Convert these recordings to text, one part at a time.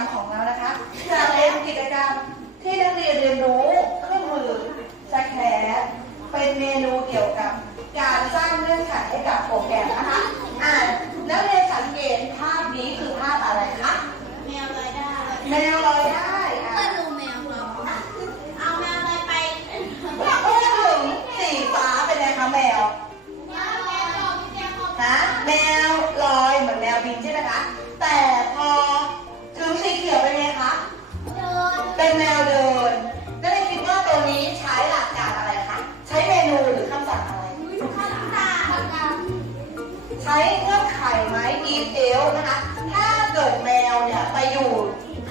มของเรานะคะจะเป็นกิจกรรมที่นักเรียนเรียนรู้เครื่องมือสแขนเป็นเมนูเกี่ยวกับการสร้างเงื่อนไขให้กับโปรแกรมนะคะอ่านักเรียนสังเกตภาพนี้คือภาพอะไรคะแมวลอยได้แมวลอยได้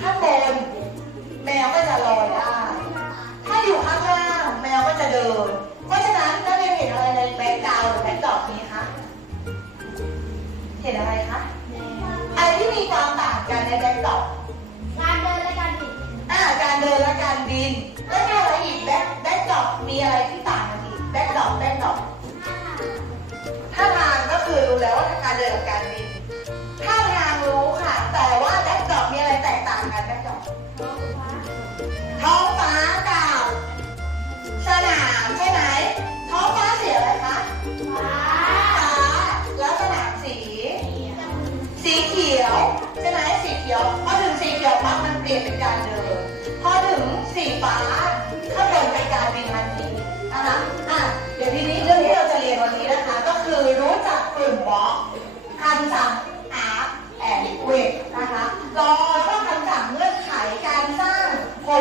ข้างบน แมวก็จะลอยได้ ถ้าอยู่ข้างล่างแมวก็จะเดิน เพราะฉะนั้นนักเรียนเห็นอะไรในแบ็กกราวด์หรือแบ็กดรอปนี้คะ เห็นอะไรคะอะไรที่มีความต่างกันในแบ็กดรอปอ่าการเดินและการบินแล้วมีอะไรอีกแบ็คแบ็คดรอปมีอะไรที่ต่างกันอีกแบ็คดรอป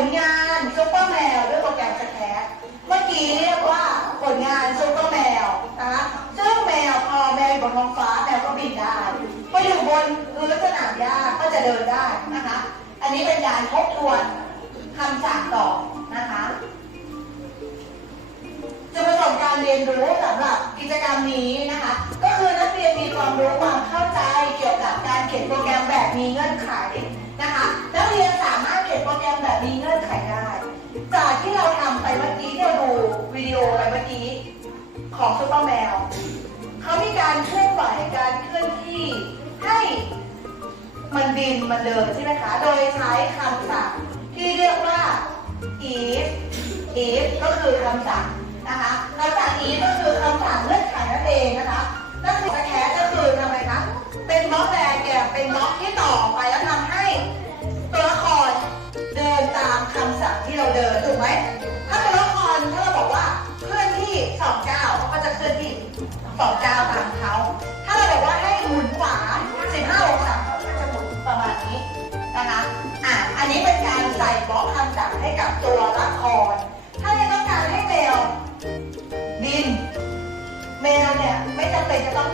ลงานซุปเปอร์แมวด้วยโปรแกรมสแครเมื่อกี้เรียกว่าผลงานซุปเปอร์แมวนะคะซึ่งแมวพอแมวอยู่บนท้องฟ้าแมวก็บินได้พออยู่บนพื้นสนามหญ้าก็จะเดินได้นะคะ อันนี้เป็นการทบทวนคำสั่งต่อนะคะจุดประสงค์การเรียนรู้สำหรับกิจกรรมนี้นะคะ ก็คือนักเรียนมีความรู้ความเข้าใจเกี่ยวกับการเขียนโปรแกรมแบบมีเงื่อนไข นะคะนักเรียนสามารถเขียนโปรแกรมแบบมีเงื่อนไขได้ จากที่เราทำไปเมื่อกี้ที่เราดูวิดีโอไปเมื่อกี้ของซุปเปอร์แมวเขามีการเคลื่อนไหวการเคลื่อนที่ให้มันบินมันเดินใช่ไหมคะ โดยใช้คำสั่งที่เรียกว่า if if ก็คือคำสั่งนะคะคำสั่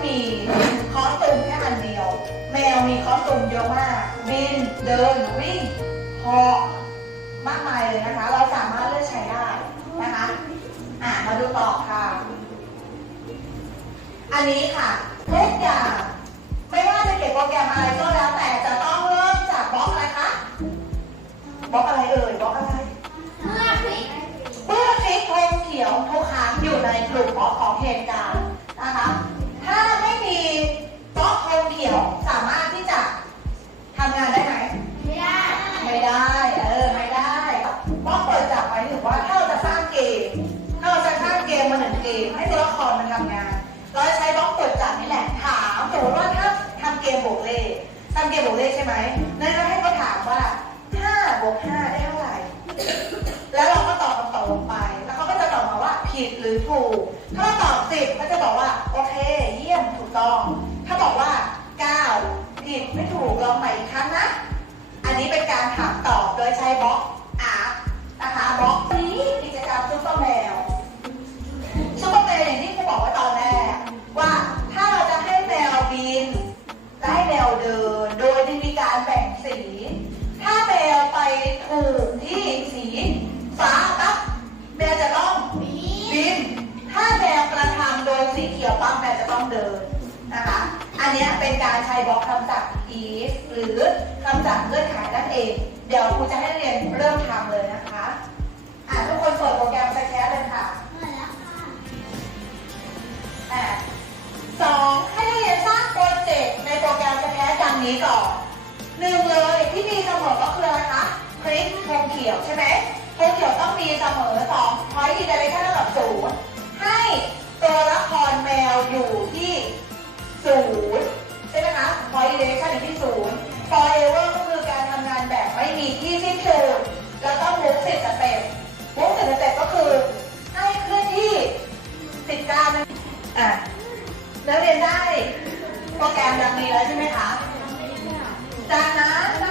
มีคอสตูมแค่อันเดียว แมวมีคอสตูมเยอะมาก บิน เดิน วิ่งเหาะมากมายเลยนะคะ เราสามารถเลือกใช้ได้นะคะ อะ มาดูต่อค่ะ อันนี้ค่ะทุกอย่างไม่ว่าจะเก็บโปรแกรมอะไรก็แล้วแต่จะต้องเริ่มจากบล็อกอะไรคะ บล็อกอะไรเอ่ย บล็อกอะไรเมื่อคลิกธงเขียวทุกครั้งอยู่ในกลุ่มบล็อกของเหตุการณ์นะคะ เกมบวกเลขใช่ไหมนั่นก็ให้เขาถามว่า5บวก5ได้เท่าไหร่ แล้วเราก็ตอบคำตอบลงไป แล้วเขาก็จะตอบมาว่าผิดหรือถูก ถ้าเราตอบสิบก็จะบอกว่าโอเค เยี่ยมถูกต้อง ถ้าบอกว่าเก้าผิดไม่ถูกลองใหม่อีกครั้งนะ อันนี้เป็นการถามตอบโดยใช้บล็อกอาร์นะคะบล็อกนี้ นเนี้เป็นการใช้บล็อกคำสั่ง if หรือคำสั่งเงื่อนไขนั่นเอง เดี๋ยวครูจะให้เรียนเริ่มทำเลยนะคะอะทุกคนเปิดโปรแกรมสแคสเลยค่ะอะสองให้นักเรียนสร้างโปรเจกต์ในโปรแกรมสแคสดังนี้ก่อนหนึ่งเลยที่มีเสมอก็คืออะไรคะคลิกธงเขียวใช่ไหมธงเขียวต้องมีเสมอสองพอยต์ดีเดเรชั่นเท่ากับศูนย์ให้ตัวละครแมวอยู่ที่ ศูนย์ใช่ไหมคะพอยต์ดีเดเรชั่นอยู่ที่ศูนย์ forever ก็คือการทำงานแบบไม่มีที่สิ้นสุดแล้วก็มุกสิบสเต็ปมุกสิบสเต็ปก็คือให้เคลื่อนที่สิบเก้านาทีอะแล้วเรียนได้โปรรแกรมดังนี้แล้วใช่ไหมคะจากนั้น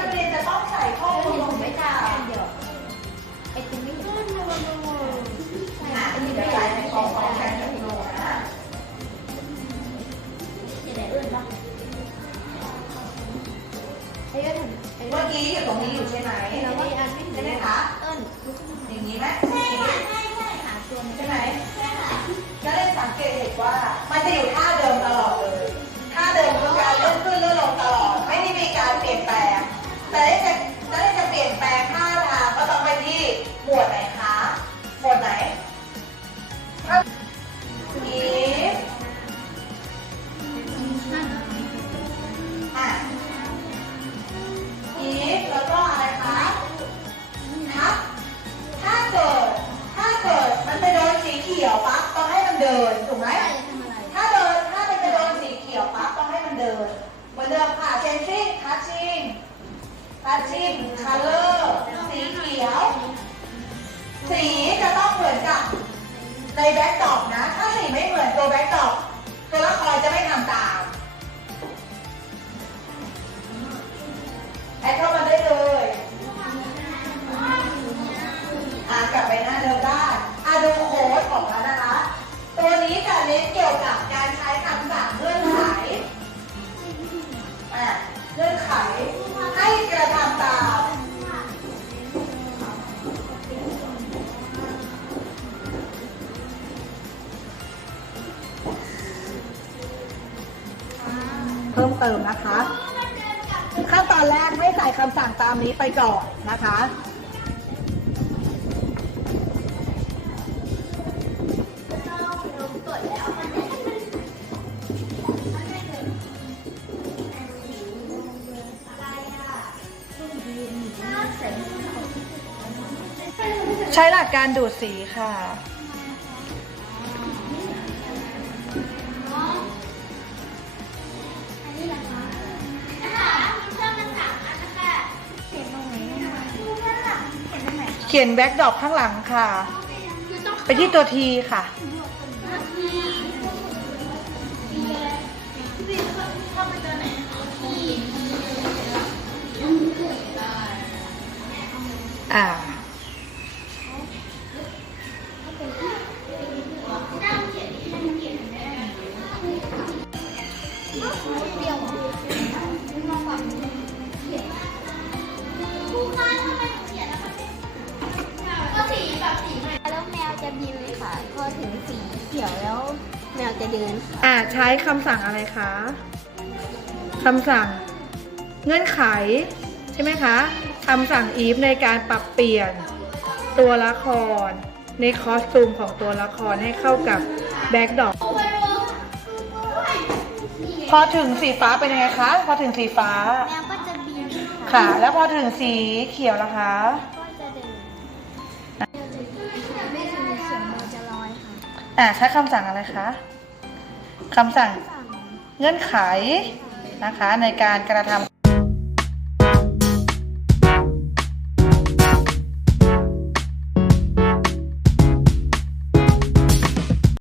ทัชชิ่งคัลเลอร์สีเขียว สีจะต้องเหมือนกับในแบ็กดรอปนะ ถ้าสีไม่เหมือนตัวแบ็กดรอปตัวละครจะไม่ทำตามแอดเข้ามาได้ พิ่มเติมนะคะ ขั้นตอนแรกให้ใส่คำสั่งตามนี้ไปก่อนนะคะใช้หลักการดูดสีค่ะ ขียนตรงไหนคะเขียนแบ็กดอปข้างหลังค่ะ ไปที่ตัวทีค่ะ อ่า จะเดินค่ะอ่าใช้คำสั่งอะไรคะคำสั่งเงื่อนไข ใช่ไหมคะคำสั่ง if ในการปรับเปลี่ยนตัวละคร ในคอสตูมของตัวละครให้เข้ากับแบ็กดรอปพอถึงสีฟ้าเป็นยังไงคะ พอถึงสีฟ้าแมวก็จะบินค่ะ แล้วพอถึงสีเขียวล่ะคะ ก็จะเดินแมวจะบินไม่ถึงเขียวแมวจะลอยค่ะ อ่าใช้คำสั่งอะไรคะ คำสั่งเงื่อนไขนะคะในการกระทำ